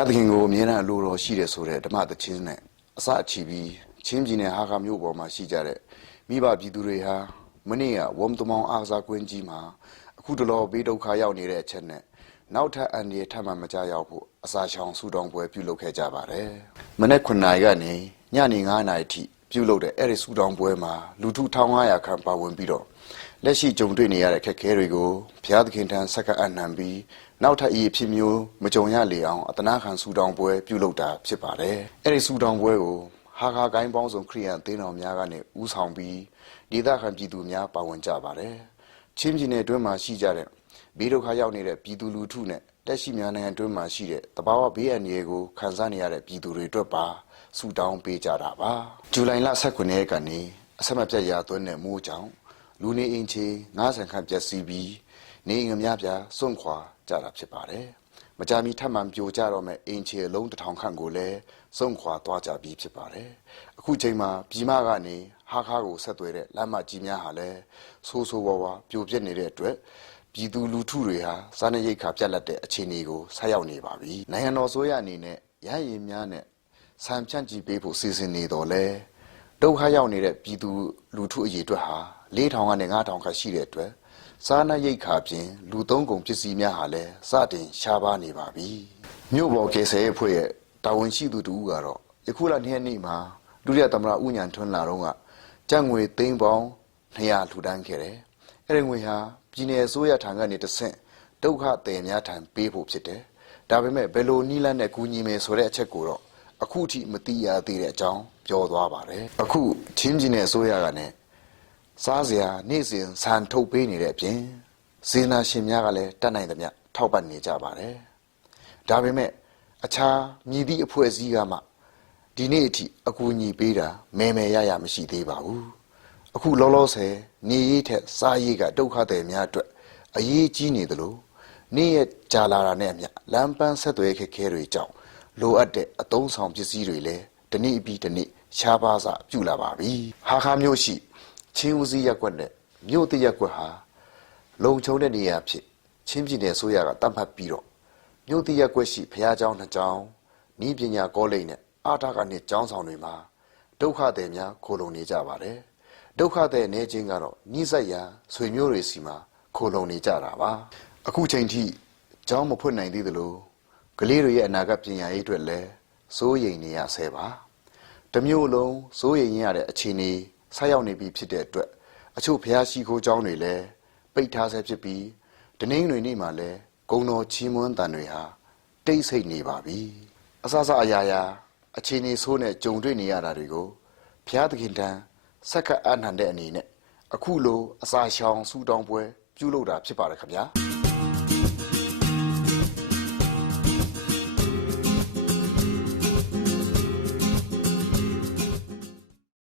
ရားသခင်ကိုအမြဲတမ်းအလိုတော်ရှိတယ်ဆိုတဲ့ဓမ္မသချင်းနဲ့အစအချီပြီးချင်းပြည်နယ်ဟာခါမြို့ပေါ်မှာရှိကြတဲ့မိဘပြည်သူတွေဟာမနေ့ကဝမ်တမောင်အားစားကွင်းကြီးမှာအခုတလောဘေးဒုက္ခရောက်နေတဲ့အချက်နဲ့နောက်ထပ်အန္တရာယ်ထပ်မံမကြရောက်ဖို့အစာရှောင်ဆူတောင်းပွဲပြုလုပ်ခဲ့ကြပါတယ်။မနေ့9နာရီကနေညနေ9နာရီထိပြုလုပ်တဲ့အဲ့ဒီဆူတောင်းပွဲမှာလူထု1500ခန့်ပါဝင်ပြီးတော့လက်ရှိကြုံတွေ့နေရတဲ့ခက်ခဲတွေကိုဘုရားသခင်ထံဆက်ကအနံပြီးနောက်ထပ်ဤအဖြစ်မျိုးမကြုံရလေအောင်အတနာခံဆူတောင်းပွဲပြုလုပ်တာဖြစ်ပါတယ်။အဲ့ဒီဆူတောင်းပွဲကိုဟာခါကိုင်းပေါင်းစုံခရိယန်အသင်းတော်များကနေဦးဆောင်ပြီးဒေသခံပြည်သူများပါဝင်ကြပါတယ်။ချင်းပြည်နယ်အတွင်းမှာရှိကြတဲ့ဘေးဒုက္ခရောက်နေတဲ့ပြည်သူလူထုနဲ့တက်ရှိများနိုင်ငံအတွင်းမှာရှိတဲ့တဘာဝဘေးအန္တရာယ်ကိုခံစားနေရတဲ့ပြည်သူတွေအတွက်ပါဆူတောင်းပေးကြတာပါ။ဇူလိုင်လ19ရက်ကနေအဆက်မပြတ်ရာသွင်းတဲ့မိုးကြောင့်လူနေအိမ်ခြေ90ခန့်ပျက်စီးပြီးနေအိမ်များပြားစွန့်ခွာကြတာဖြစ်ပါတယ်။မကြာမီထပ်မံပြိုကျတော့မဲ့အိမ်ခြေအလုံး1000ခန့်ကိုလည်းစွန့်ခွာသွားကြပြီးဖြစ်ပါတယ်။အခုချိန်မှာပြည်မကနေဟာခါကိုဆက်သွယ်တဲ့လမ်းမကြီးများဟာလည်းဆိုးဆိုးဝါးဝါပြိုပျက်နေတဲ့အတွက်ပြည်သူလူထုတွေဟာစားနပ်ရိက္ခာပြတ်လတ်တဲ့အခြေအနေကိုဆက်ရောက်နေပါပြီ။နိုင်ငံတော်ဆိုရအနေနဲ့ရဟရင်များနဲ့ဆံဖြန့်ကြည့်ပေးဖို့စီစဉ်နေတော့လဲဒုက္ခရောက်နေတဲ့ပြည်သူလူထုအရေးအတွက်ဟာ4000ကနေ5000ခန့်ရှိတဲ့အတွက်စားနပ်ရိက္ခာပြင်လူသုံးကုန်ပစ္စည်းများဟာလည်းစတင်ရှားပါနေပါပြီ။မြို့ပေါ်ကေဆယ်အဖွဲ့ရဲ့တာဝန်ရှိသူတို့ကတော့ယခုလ2ရက်နေ့မှာဒုတိယသမ္မတဦးညံထွန်းလာတော့ကကျပ်ငွေသိန်းပေါင်း200လှူဒန်းခဲ့တယ်။အဲဒီငွေဟာပြည်내အစိုးရထံကနေတဆင့်ဒုက္ခသည်များထံပေးဖို့ဖြစ်တယ်။ဒါပေမဲ့ဘယ်လိုနည်းလမ်းနဲ့ကူညီမယ်ဆိုတဲ့အချက်ကိုတော့အခုထိမသိရသေးတဲ့အကြောင်းပြောသွားပါတယ်။အခုချင်းပြည်내အစိုးရကလည်းစားစရာနေ့စဉ်ဆန်ထုတ်ပေးနေတဲ့အပြင်စေနာရှင်များကလည်းတတ်နိုင်သမျှထောက်ပံ့နေကြပါတယ်။ဒါပေမဲ့အခြားမြည်သည့်အဖွဲ့အစည်းကမှဒီနေ့အထိအကူအညီပေးတာမဲရမရှိသေးပါဘူး။အခုလောလောဆယ်နေရေးထက်စားရေးကဒုက္ခသည်များအတွက်အရေးကြီးနေသလိုနေ့ရက်ကြာလာတာနဲ့အမျှလမ်းပန်းဆက်သွယ်ခက်ခဲတွေကြောင့်လိုအပ်တဲ့အသုံးဆောင်ပစ္စည်းတွေလည်းတနေ့ပြီးတနေ့ရှားပါးစပြုလာပါပြီ။ဟာခါမျိုးရှိချင်းဦးစီးရက်ကွက်နဲ့မြို့တရက်ကွက်ဟာလုံခြုံတဲ့နေရာဖြစ်ချင်းပြည်နယ်ဆိုရကတတ်မှတ်ပြီးတော့မြို့တရက်ကွက်ရှိဘုရားကျောင်း2ကျောင်းဤပညာကောလိပ်နဲ့အာထကနေကျောင်းဆောင်တွေမှာဒုက္ခသည်များခိုလုံနေကြပါတယ်ဒုက္ခသည်နေချင်းကတော့နှိစက်ရာဆွေမျိုးတွေစီမှာခိုလုံနေကြတာပါအခုချိန်ထိကျောင်းမဖွင့်နိုင်သေးသလိုကလေးတွေရဲ့အနာဂတ်ပညာရေးအတွက်လည်းစိုးရိမ်နေရဆဲပါတမျိုးလုံးစိုးရိမ်ရတဲ့အခြေအနေဆက်ရောက်နေပြီဖြစ်တဲ့အတွက်အချို့ဘုရားရှိခိုးကျောင်းတွေလည်းပိတ်ထားဆဲဖြစ်ပြီးတနင်္ဂနွေနေ့မှာလည်းဂုံတော်ချီးမွမ်းတန်တွေဟာတိတ်ဆိတ်နေပါပြီအစအရာရာအခြေအနေဆိုးနဲ့ကြုံတွေ့နေရတာတွေကိုဘုရားသခင်ထံဆက်ကပ်အနံတဲ့အနေနဲ့အခုလိုအစာရှောင်ဆူတောင်းပွဲပြုလုပ်တာဖြစ်ပါတယ်ခင်ဗျာ